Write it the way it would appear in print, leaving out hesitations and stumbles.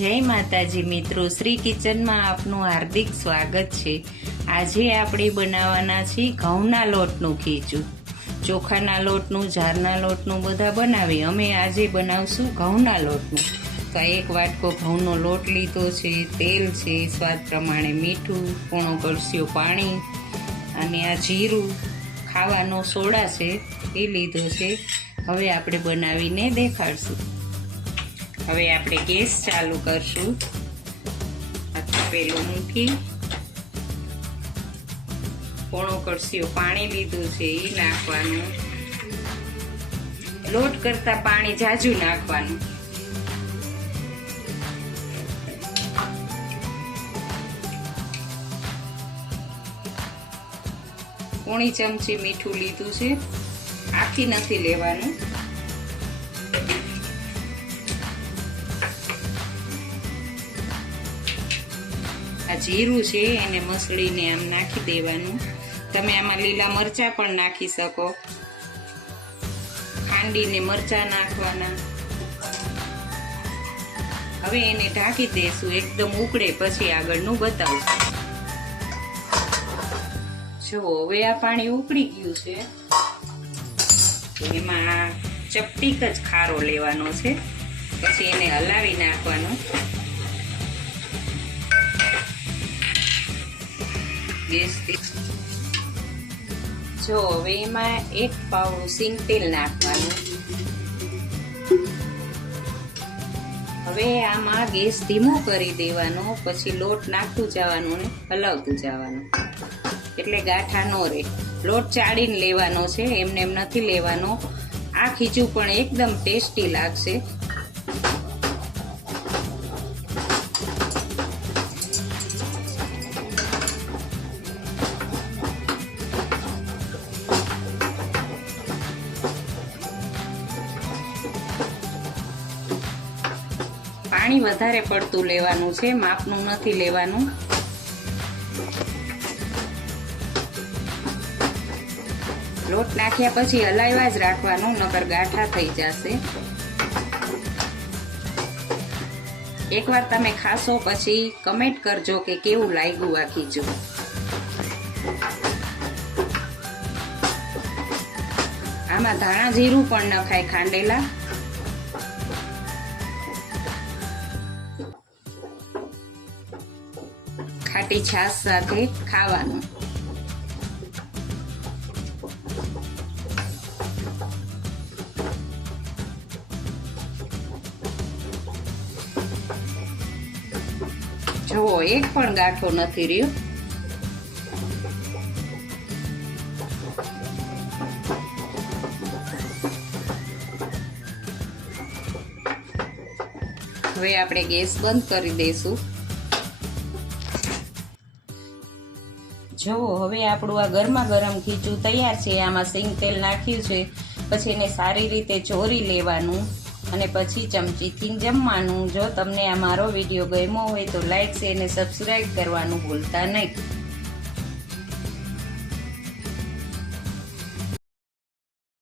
જય માતાજી મિત્રો, શ્રી કિચનમાં આપનું હાર્દિક સ્વાગત છે। આજે આપણે બનાવવાના છીએ ઘઉંના લોટનું ખીચું। ચોખાના લોટનું, જારના લોટનું બધા બનાવી, અમે આજે બનાવશું ઘઉંના લોટનું। તો એક વાટકો ઘઉંનો લોટ લીધો છે, તેલ છે, સ્વાદ પ્રમાણે મીઠું, પોણો કળશિયો પાણી અને આ જીરું, ખાવાનો સોડા છે એ લીધો છે। હવે આપણે બનાવીને દેખાડશું। હવે આપણે ગેસ ચાલુ કરશું। પેલું મૂકી પોણો કળશિયો પાણી લીધું છે એ નાખવાનું। લોટ કરતા પાણી જાજુ નાખવાનું। પોણી ચમચી મીઠું લીધું છે, આખી નથી લેવાનું। આ જીરું છે એને મસળીને આમ નાખી દેવાનું। તમે આમાં લીલા મરચાં પણ નાખી શકો, ખાંડીને મરચાં નાખવાના। હવે એને ઢાંકી દેશું, એકદમ ઉકળે પછી આગળનું બતાવશું। જો હવે આ પાણી ઉકળી ગયું છે, એમાં ચપટીક જ ખારો લેવાનો છે, પછી એને હલાવી નાખવાનો। જો હવે એમાં એક પાવડું સિંગ તેલ નાખવાનું। હવે આમાં ગેસ ધીમો કરી દેવાનો, પછી લોટ નાખતું જવાનું ને હલાવતું જવાનું, એટલે ગાંઠા ન રહે। લોટ ચાળીને લેવાનો છે, એમને એમ નથી લેવાનો। આ ખીચું પણ એકદમ ટેસ્ટી લાગશે। પાણી વધારે પડતું લેવાનું છે, માપનું નથી લેવાનું। લોટ નાખ્યા પછી હલાવ્યા જ રાખવાનું, નકર ગાંઠા થઈ જશે। એકવાર તમે ખાશો પછી કમેન્ટ કરજો કે કેવું લાગ્યું આ ખીચું। આમાં ધાણા જીરું પણ નખાય ખાંડેલા। ખાટી છાશ સાથે ખાવાનું। જુઓ એક પણ ગાંઠો નથી રહ્યો। હવે આપણે ગેસ બંધ કરી દઈશું। જુઓ હવે આપણું આ ગરમા ગરમ ખીચું તૈયાર છે। આમાં સિંગ તેલ નાખ્યું છે, પછી એને સારી રીતે ચોરી લેવાનું અને પછી ચમચીથી જમવાનું। જો તમને આ મારો વિડીયો ગમ્યો હોય તો લાઈક, શેર અને સબસ્ક્રાઈબ કરવાનું ભૂલતા નહીં।